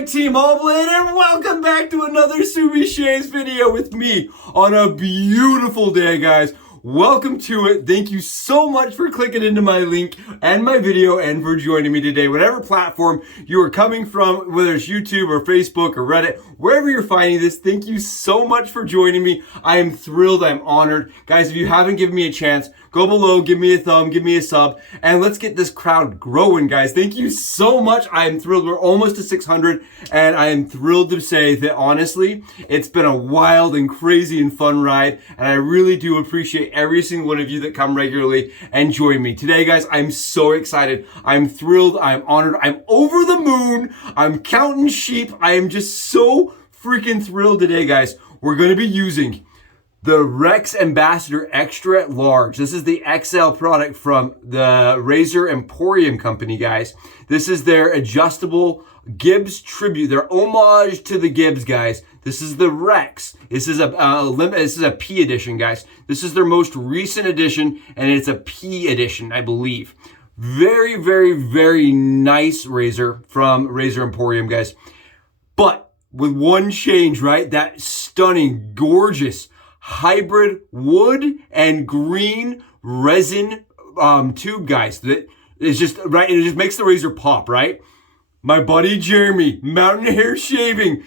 back, Team Allblade, and welcome back to another Subie Shays video with me on a beautiful day, guys. Welcome to it. Thank you so much for clicking into my link and my video and for joining me today. Whatever platform you are coming from, whether it's YouTube or Facebook or Reddit, wherever you're finding this, thank you so much for joining me. I am thrilled. I'm honored. Guys, if you haven't given me a chance, go below, give me a thumb, give me a sub, and let's get this crowd growing, guys. Thank you so much. I am thrilled. We're almost to 600, and I am thrilled to say that, honestly, it's been a wild and crazy and fun ride, and I really do appreciate every single one of you that come regularly and join me. Today, guys, I'm so excited. I'm thrilled. I'm honored. I'm over the moon. I'm counting sheep. I am just so freaking thrilled today, guys. We're going to be using the Rex Ambassador Extra Large. This is the XL product from the Razor Emporium company, guys. This is their adjustable Gibbs tribute, their homage to the Gibbs, guys. This is the Rex. This is a P edition, guys. This is their most recent edition, and it's a P edition, I believe. Very, very, very nice razor from Razor Emporium, guys. But with one change, right? That stunning, gorgeous hybrid wood and green resin tube, guys. That is just right. It just makes the razor pop, right? My buddy Jeremy, Mountain Hair Shaving,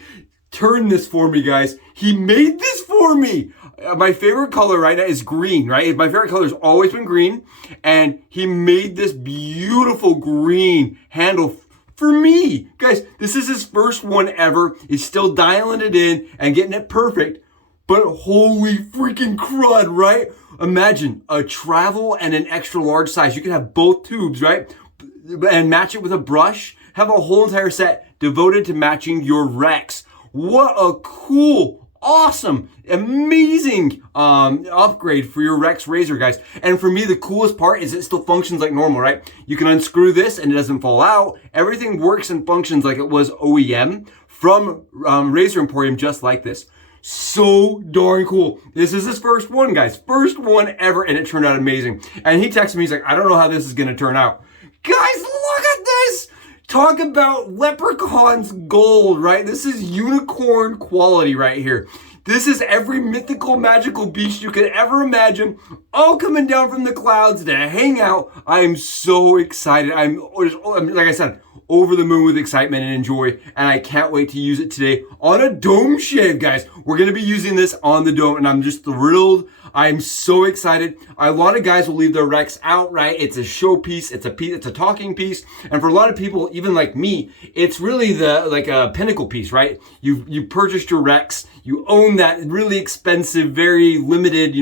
turned this for me, guys. He made this for me. My favorite color right now is green, right? My favorite color has always been green, and he made this beautiful green handle for me. Guys, this is his first one ever. He's still dialing it in and getting it perfect. But holy freaking crud, right? Imagine a travel and an extra large size. You can have both tubes, right? And match it with a brush. Have a whole entire set devoted to matching your Rex. What a cool, awesome, amazing upgrade for your Rex razor, guys. And for me, the coolest part is it still functions like normal, right? You can unscrew this and it doesn't fall out. Everything works and functions like it was OEM from Razor Emporium, just like this. So darn cool. This is his first one, guys. First one ever, and it turned out amazing. And he texted me, he's like, I don't know how this is going to turn out. Guys, look at this. Talk about leprechaun's gold, right? This is unicorn quality right here. This is every mythical, magical beast you could ever imagine, all coming down from the clouds to hang out. I am so excited. I'm like I said, over the moon with excitement and joy, and I can't wait to use it today on a dome shave, guys. We're going to be using this on the dome, and I'm just thrilled. I'm so excited. A lot of guys will leave their Rex out, right? It's a showpiece. It's a talking piece. And for a lot of people, even like me, it's really like a pinnacle piece, right? You purchased your Rex. You own that really expensive, very limited,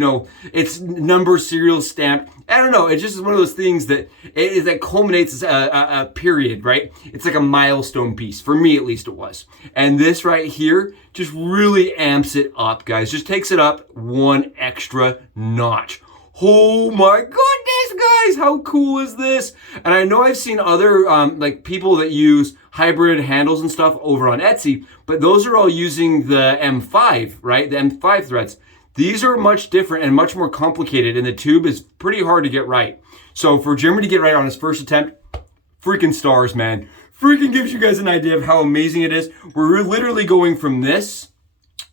it's number serial stamped. I don't know. It just is one of those things that culminates a period, right? It's like a milestone piece. For me, at least it was. And this right here just really amps it up, guys. Just takes it up one extra notch. Oh my goodness, guys. How cool is this? And I know I've seen other like people that use hybrid handles and stuff over on Etsy, but those are all using the M5, right? The M5 threads. These are much different and much more complicated, and the tube is pretty hard to get right. So for Jeremy to get right on his first attempt, freaking stars, man. Freaking gives you guys an idea of how amazing it is. We're literally going from this,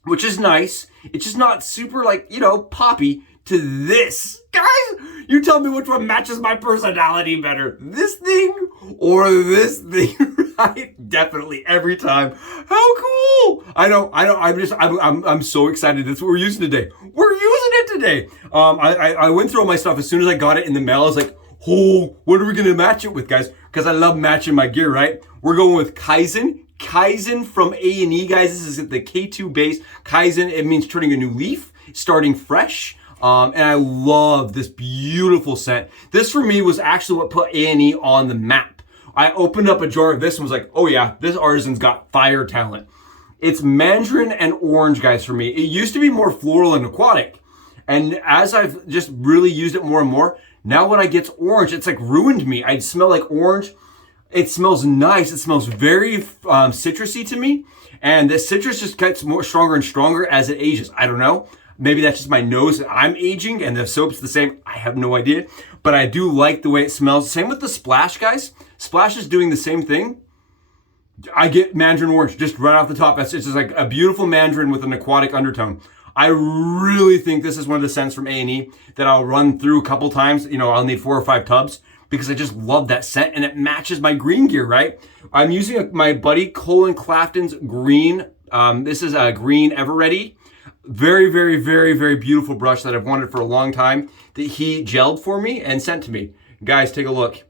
which is nice. It's just not super poppy, to this. Guys, you tell me which one matches my personality better. This thing or this thing, right? Definitely every time. How cool. I know. I'm so excited. That's what we're using today. We're using it today. I went through all my stuff as soon as I got it in the mail. I was like, oh, what are we going to match it with, guys? Because I love matching my gear, right? We're going with Kaizen. Kaizen from A&E, guys. This is the K2 base. Kaizen, it means turning a new leaf, starting fresh. And I love this beautiful scent. This for me was actually what put A&E on the map. I opened up a jar of this and was like, oh yeah, this artisan's got fire talent. It's mandarin and orange, guys, for me. It used to be more floral and aquatic. And as I've just really used it more and more, now when I get orange, it's like ruined me. I smell like orange. It smells nice. It smells very citrusy to me. And the citrus just gets more stronger and stronger as it ages. I don't know. Maybe that's just my nose that I'm aging and the soap's the same. I have no idea. But I do like the way it smells. Same with the Splash, guys. Splash is doing the same thing. I get mandarin orange just right off the top. It's just like a beautiful mandarin with an aquatic undertone. I really think this is one of the scents from A&E that I'll run through a couple times. You know, I'll need 4 or 5 tubs because I just love that scent and it matches my green gear, right? I'm using my buddy Colin Clafton's green. This is a green Ever Ready. Very, very, very, very beautiful brush that I've wanted for a long time that he gelled for me and sent to me. Guys, take a look.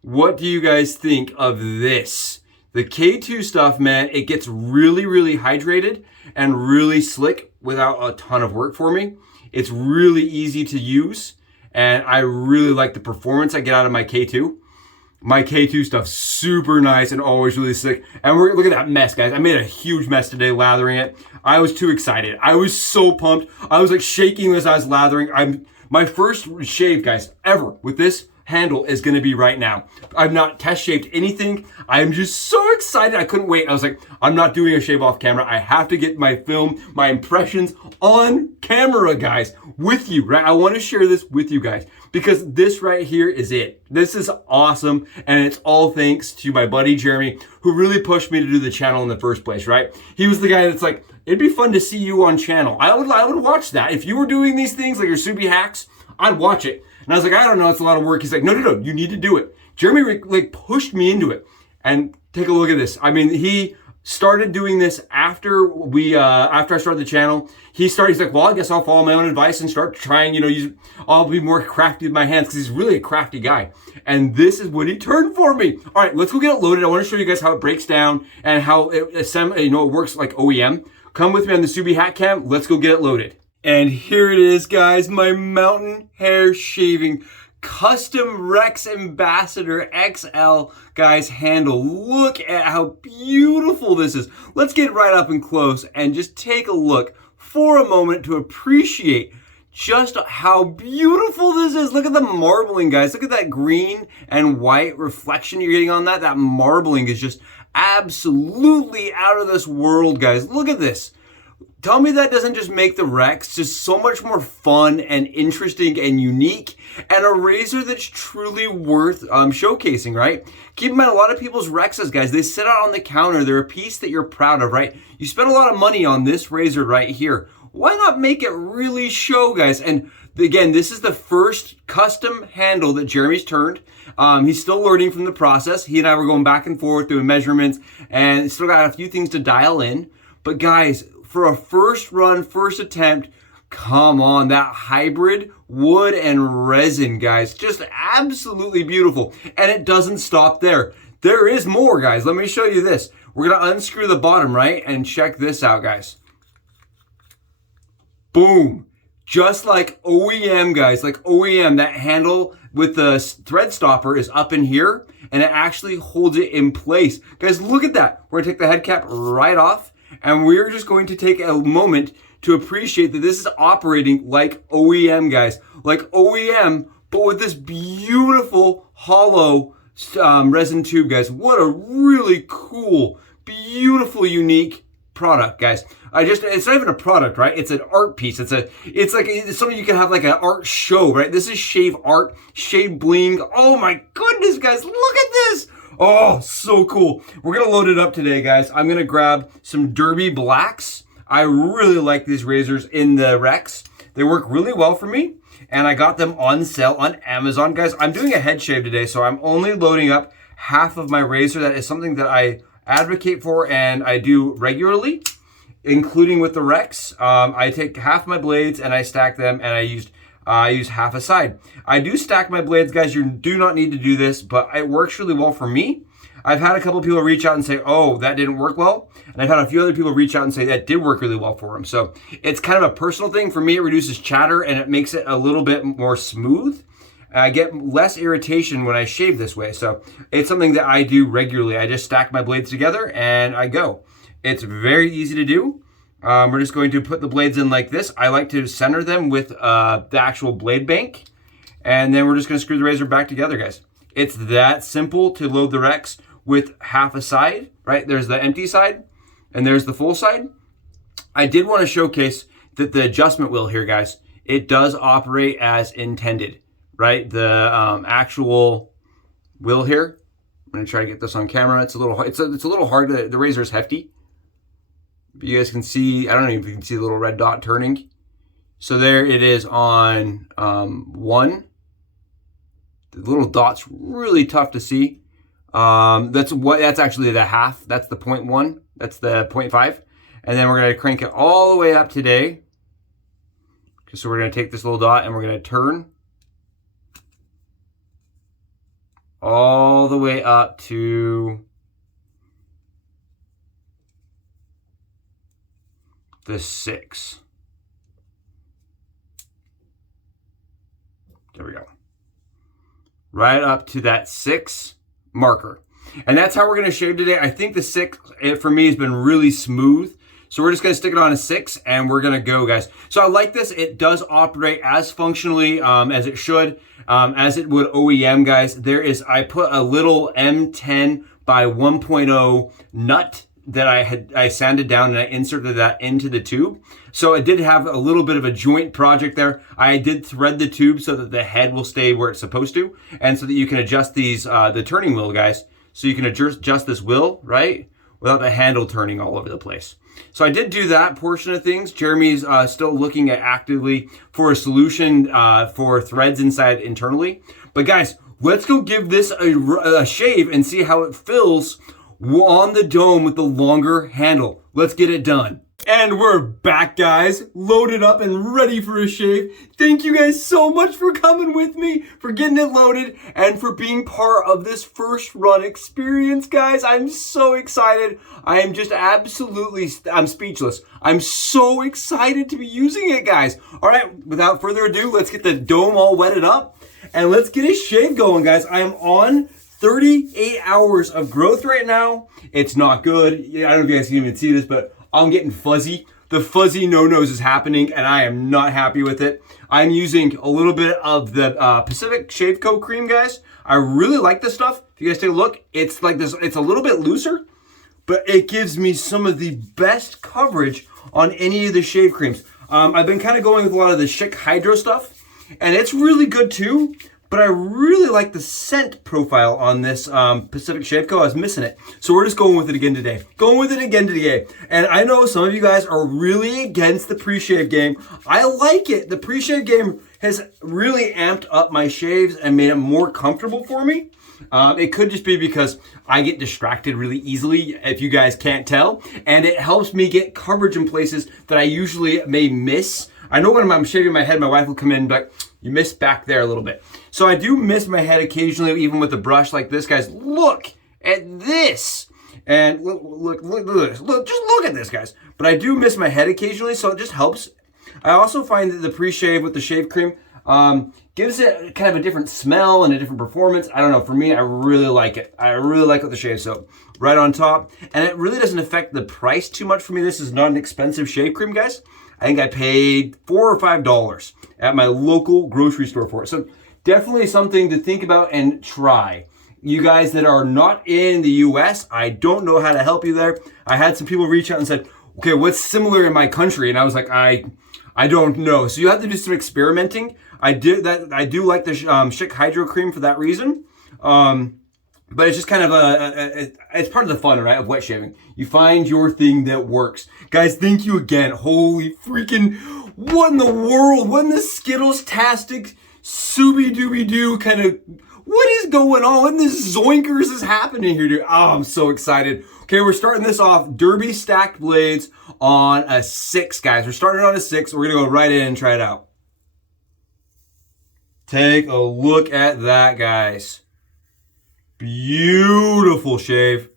What do you guys think of this? The K2 stuff, man, it gets really, really hydrated and really slick without a ton of work for me. It's really easy to use, and I really like the performance I get out of my K2. My K2 stuff's super nice and always really slick. And look at that mess, guys. I made a huge mess today lathering it. I was too excited. I was so pumped. I was like shaking as I was lathering. My first shave, guys, ever with this handle is gonna be right now. I've not test shaved anything. I'm just so excited. I couldn't wait. I was like, I'm not doing a shave off camera. I have to get my film, my impressions on camera, guys, with you, right? I wanna share this with you guys because this right here is it. This is awesome. And it's all thanks to my buddy, Jeremy, who really pushed me to do the channel in the first place, right? He was the guy that's like, it'd be fun to see you on channel. I would watch that. If you were doing these things like your Subie hacks, I'd watch it. And I was like, I don't know, it's a lot of work. He's like, no, you need to do it. Jeremy like pushed me into it. And take a look at this. I mean, he started doing this after I started the channel. He's like, well, I guess I'll follow my own advice and start trying, you know, I'll be more crafty with my hands because he's really a crafty guy. And this is what he turned for me. All right, let's go get it loaded. I want to show you guys how it breaks down and how it works like OEM. Come with me on the Subie hat cam. Let's go get it loaded. And here it is, guys, my mountain hair shaving custom Rex Ambassador XL, guys, handle. Look at how beautiful this is. Let's get right up and close and just take a look for a moment to appreciate just how beautiful this is. Look at the marbling, guys. Look at that green and white reflection you're getting on that. That marbling is just absolutely out of this world, guys. Look at this. Tell me that doesn't just make the Rex just so much more fun and interesting and unique and a razor that's truly worth showcasing, right? Keep in mind, a lot of people's Rexes, guys, they sit out on the counter. They're a piece that you're proud of, right? You spend a lot of money on this razor right here. Why not make it really show, guys? And again, this is the first custom handle that Jeremy's turned. He's still learning from the process. He and I were going back and forth doing measurements and still got a few things to dial in. But guys, for a first run, first attempt, come on, that hybrid wood and resin, guys, just absolutely beautiful. And it doesn't stop there. There is more, guys. Let me show you this. We're gonna unscrew the bottom, right? And check this out, guys. Boom. Just like OEM, guys, like OEM, that handle with the thread stopper is up in here and it actually holds it in place. Guys, look at that. We're gonna take the head cap right off. And we're just going to take a moment to appreciate that this is operating like OEM, guys. Like OEM, but with this beautiful hollow resin tube, guys. What a really cool, beautiful, unique product, guys. It's not even a product, right? It's an art piece. It's something you can have like an art show, right? This is shave art, shave bling. Oh my goodness, guys, look at this. Oh, so cool. We're gonna load it up today, guys. I'm gonna grab some DOOBIE blacks. I really like these razors in the Rex. They work really well for me, and I got them on sale on Amazon. Guys, I'm doing a head shave today, so I'm only loading up half of my razor. That is something that I advocate for and I do regularly, including with the Rex. I take half my blades and I stack them, and I use half a side. I do stack my blades, guys. You do not need to do this, but it works really well for me. I've had a couple of people reach out and say, oh, that didn't work well. And I've had a few other people reach out and say that did work really well for them. So it's kind of a personal thing. For me, it reduces chatter and it makes it a little bit more smooth. I get less irritation when I shave this way. So it's something that I do regularly. I just stack my blades together and I go. It's very easy to do. We're just going to put the blades in like this. I like to center them with the actual blade bank. And then we're just gonna screw the razor back together, guys. It's that simple to load the Rex with half a side, right? There's the empty side and there's the full side. I did wanna showcase that the adjustment wheel here, guys, it does operate as intended, right? The actual wheel here, gonna try to get this on camera. It's a little hard. The razor is hefty. But you guys can see, I don't know if you can see the little red dot turning. So there it is on 1. The little dot's really tough to see. That's actually the half. That's the 0.1. That's the 0.5. And then we're gonna crank it all the way up today. So we're gonna take this little dot and we're gonna turn all the way up to the 6. There we go. Right up to that 6 marker. And that's how we're gonna shave today. I think the 6, for me, has been really smooth. So we're just gonna stick it on a 6 and we're gonna go, guys. So I like this. It does operate as functionally as it should, as it would OEM, guys. I put a little M10 by 1.0 nut that I sanded down and I inserted that into the tube. So it did have a little bit of a joint project there. I did thread the tube so that the head will stay where it's supposed to, and so that you can adjust these, the turning wheel, guys. So you can adjust this wheel, right? Without the handle turning all over the place. So I did do that portion of things. Jeremy's still looking at actively for a solution for threads inside internally. But guys, let's go give this a shave and see how it feels on the dome with the longer handle. Let's get it done. And we're back, guys, loaded up and ready for a shave. Thank you guys so much for coming with me, for getting it loaded, and for being part of this first run experience, guys. I'm so excited. I am just I'm speechless. I'm so excited to be using it, guys. All right, without further ado, let's get the dome all wetted up and let's get a shave going, guys. I am on 38 hours of growth right now. It's not good. I don't know if you guys can even see this, but I'm getting fuzzy. The fuzzy no-nos is happening and I am not happy with it. I'm using a little bit of the Pacific Shave Co. cream, guys. I really like this stuff. If you guys take a look, it's like this. It's a little bit looser, but it gives me some of the best coverage on any of the shave creams. I've been kind of going with a lot of the Schick Hydro stuff, and it's really good too. But I really like the scent profile on this Pacific Shave Co. I was missing it. So we're just going with it again today. And I know some of you guys are really against the pre-shave game. I like it. The pre-shave game has really amped up my shaves and made it more comfortable for me. It could just be because I get distracted really easily, if you guys can't tell. And it helps me get coverage in places that I usually may miss. I know when I'm shaving my head, my wife will come in and be like, you missed back there a little bit. So I do miss my head occasionally, even with a brush like this, guys. Look at this. And look at this. Just look at this, guys. But I do miss my head occasionally, so it just helps. I also find that the pre-shave with the shave cream gives it kind of a different smell and a different performance. I don't know. For me, I really like it. I really like it with the shave soap right on top. And it really doesn't affect the price too much for me. This is not an expensive shave cream, guys. I think I paid $4 or $5 at my local grocery store for it. So definitely something to think about and try. You guys that are not in the US, I don't know how to help you there. I had some people reach out and said, okay, what's similar in my country? And I was like, I don't know. So you have to do some experimenting. I do like the Schick Hydro Cream for that reason. But it's just kind of it's part of the fun, right, of wet shaving. You find your thing that works. Guys, thank you again. Holy freaking, what in the world? What in the Skittles-tastic, Subie-doobie-doo kind of, what is going on? What in this zoinkers is happening here, dude? Oh, I'm so excited. Okay, we're starting this off, Derby stacked blades on a 6, guys. We're starting on a 6. We're gonna go right in and try it out. Take a look at that, guys. Beautiful shave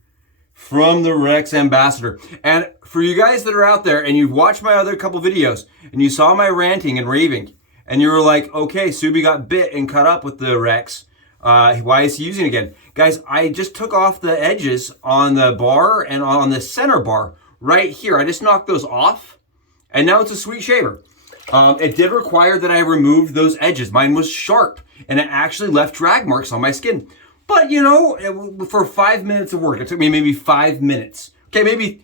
from the Rex Ambassador. And for you guys that are out there and you've watched my other couple videos and you saw my ranting and raving and you were like, okay, Subie got bit and cut up with the Rex. Why is he using it again? Guys, I just took off the edges on the bar and on the center bar right here. I just knocked those off and now it's a sweet shaver. It did require that I removed those edges. Mine was sharp and it actually left drag marks on my skin. But you know, for 5 minutes of work, it took me maybe 5 minutes. Okay, maybe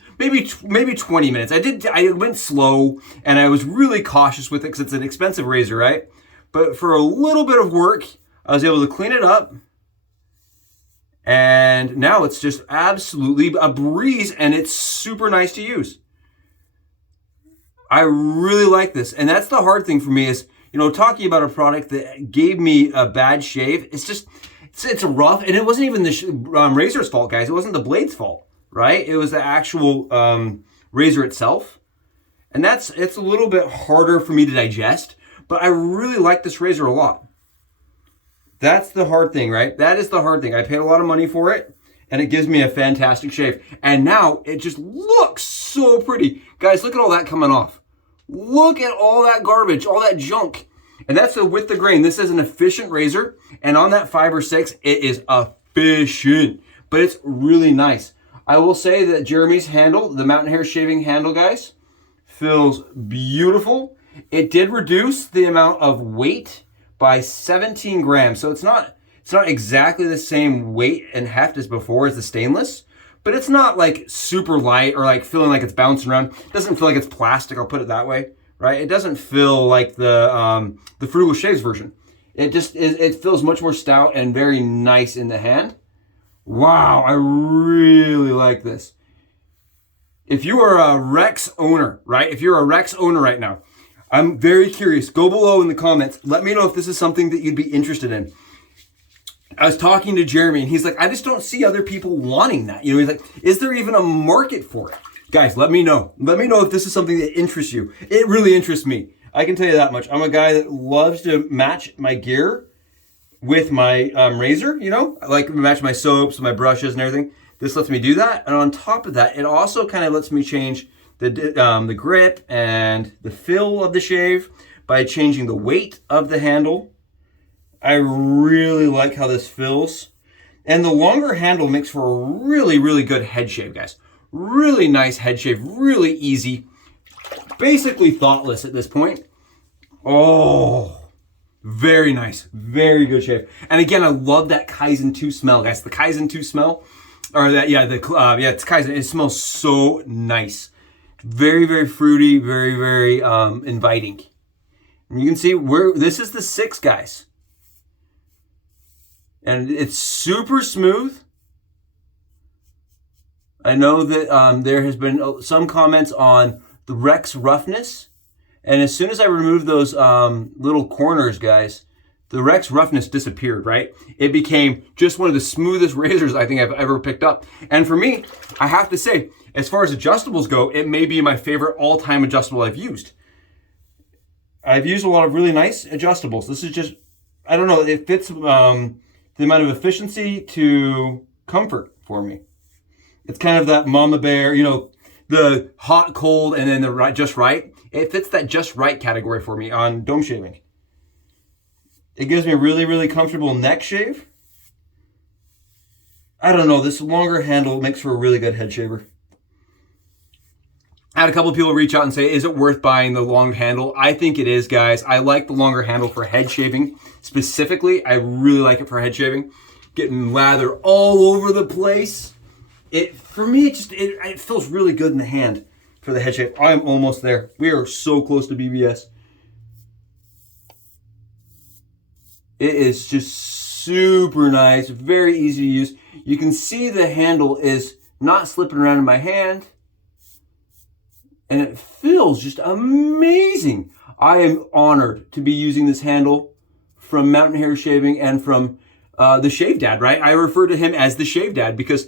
20 minutes. I went slow and I was really cautious with it because it's an expensive razor, right? But for a little bit of work, I was able to clean it up And now it's just absolutely a breeze, and it's super nice to use. I really like this. And that's the hard thing for me is, you know, talking about a product that gave me a bad shave. It's just, it's rough. And it wasn't even the razor's fault, guys. It wasn't the blade's fault, right? It was the actual razor itself. And it's a little bit harder for me to digest, but I really like this razor a lot. That's the hard thing, right? That is the hard thing. I paid a lot of money for it, and it gives me a fantastic shave. And now it just looks so pretty. Guys, look at all that coming off. Look at all that garbage, all that junk. And that's with the grain. This is an efficient razor, and on that 5 or 6, it is efficient, but it's really nice. I will say that Jeremy's handle, the mountain hair shaving handle, guys, feels beautiful. It did reduce the amount of weight by 17 grams. So it's not exactly the same weight and heft as before as the stainless, but it's not like super light or like feeling like it's bouncing around. It doesn't feel like it's plastic, I'll put it that way, right? It doesn't feel like the Frugal Shaves version. It feels much more stout and very nice in the hand. Wow, I really like this. If you are a Rex owner, right? If you're a Rex owner right now, I'm very curious. Go below in the comments. Let me know if this is something that you'd be interested in. I was talking to Jeremy, and he's like, I just don't see other people wanting that. You know, he's like, is there even a market for it? Guys, let me know. Let me know if this is something that interests you. It really interests me. I can tell you that much. I'm a guy that loves to match my gear with my razor, you know? I like to match my soaps, my brushes, and everything. This lets me do that. And on top of that, it also kind of lets me change the grip and the feel of the shave by changing the weight of the handle. I really like how this feels. And the longer handle makes for a really, really good head shave, guys. Really nice head shave, really easy. Basically thoughtless at this point. Oh, very nice, very good shave. And again, I love that Kaizen 2 smell, guys. The Kaizen 2 smell, or that, it's Kaizen. It smells so nice. Very, very fruity, very, very inviting. And you can see this is the 6, guys. And it's super smooth. I know that there has been some comments on the Rex roughness. And as soon as I removed those little corners, guys, the Rex roughness disappeared, right? It became just one of the smoothest razors I think I've ever picked up. And for me, I have to say, as far as adjustables go, it may be my favorite all-time adjustable I've used. I've used a lot of really nice adjustables. This is just, I don't know, it fits the amount of efficiency to comfort for me. It's kind of that mama bear, you know, the hot, cold, and then the just right. It fits that just right category for me on dome shaving. It gives me a really, really comfortable neck shave. I don't know, this longer handle makes for a really good head shaver. I had a couple of people reach out and say, is it worth buying the long handle? I think it is, guys. I like the longer handle for head shaving. Specifically, I really like it for head shaving. Getting lather all over the place. For me, it feels really good in the hand for the head shave. I'm almost there. We are so close to BBS. It is just super nice, very easy to use. You can see the handle is not slipping around in my hand. And it feels just amazing. I am honored to be using this handle from Mountain Hair Shaving and from the Shave Dad, right? I refer to him as the Shave Dad because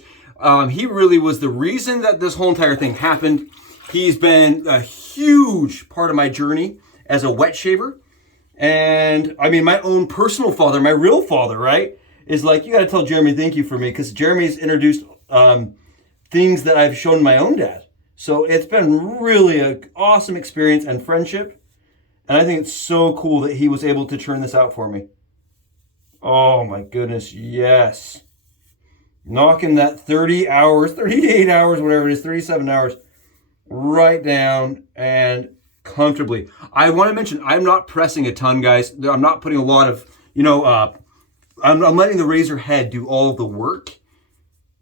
he really was the reason that this whole entire thing happened. He's been a huge part of my journey as a wet shaver. And I mean, my own personal father, my real father, right, is like, you got to tell Jeremy thank you for me, because Jeremy's introduced things that I've shown my own dad. So it's been really an awesome experience and friendship. And I think it's so cool that he was able to turn this out for me. Oh my goodness, yes. Knocking that 30 hours, 38 hours, whatever it is, 37 hours, right down and comfortably. I want to mention, I'm not pressing a ton, guys. I'm not putting a lot of, I'm letting the razor head do all of the work.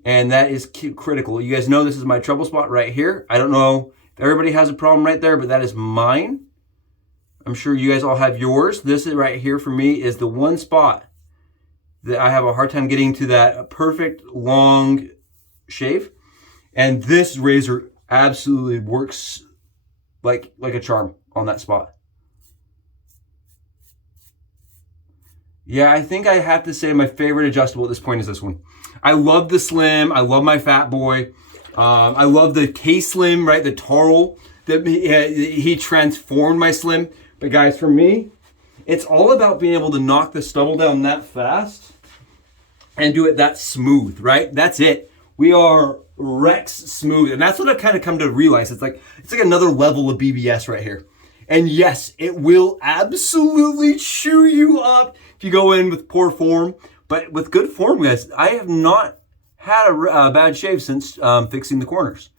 And that is critical. You guys know this is my trouble spot right here. I don't know if everybody has a problem right there, but that is mine. I'm sure you guys all have yours. This is right here for me is the one spot I have a hard time getting to that perfect long shave. And this razor absolutely works like a charm on that spot. Yeah, I think I have to say my favorite adjustable at this point is this one. I love the Slim. I love my Fat Boy. I love the K-Slim, right? The Tarl. That he transformed my Slim. But guys, for me, it's all about being able to knock the stubble down that fast and do it that smooth, right? That's it. We are Rex smooth. And that's what I've kind of come to realize. It's like another level of BBS right here. And yes, it will absolutely chew you up if you go in with poor form. But with good form, guys, I have not had a bad shave since fixing the corners,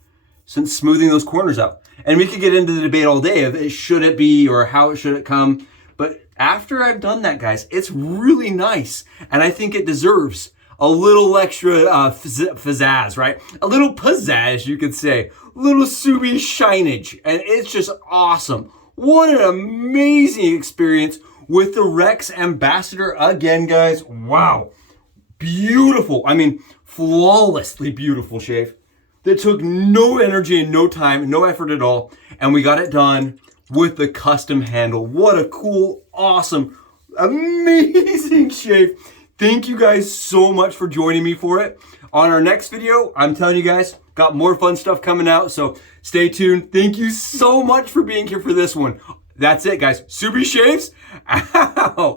since smoothing those corners out. And we could get into the debate all day of should it be or how it should it come. But after I've done that, guys, it's really nice. And I think it deserves a little extra pizzazz, right? A little pizzazz, you could say. A little Subie shinage. And it's just awesome. What an amazing experience with the Rex Ambassador again, guys. Wow. Beautiful. I mean, flawlessly beautiful shave. That took no energy and no time, no effort at all. And we got it done with the custom handle. What a cool, awesome, amazing shave. Thank you guys so much for joining me for it. On our next video, I'm telling you guys, got more fun stuff coming out. So stay tuned. Thank you so much for being here for this one. That's it, guys. Subie shaves out.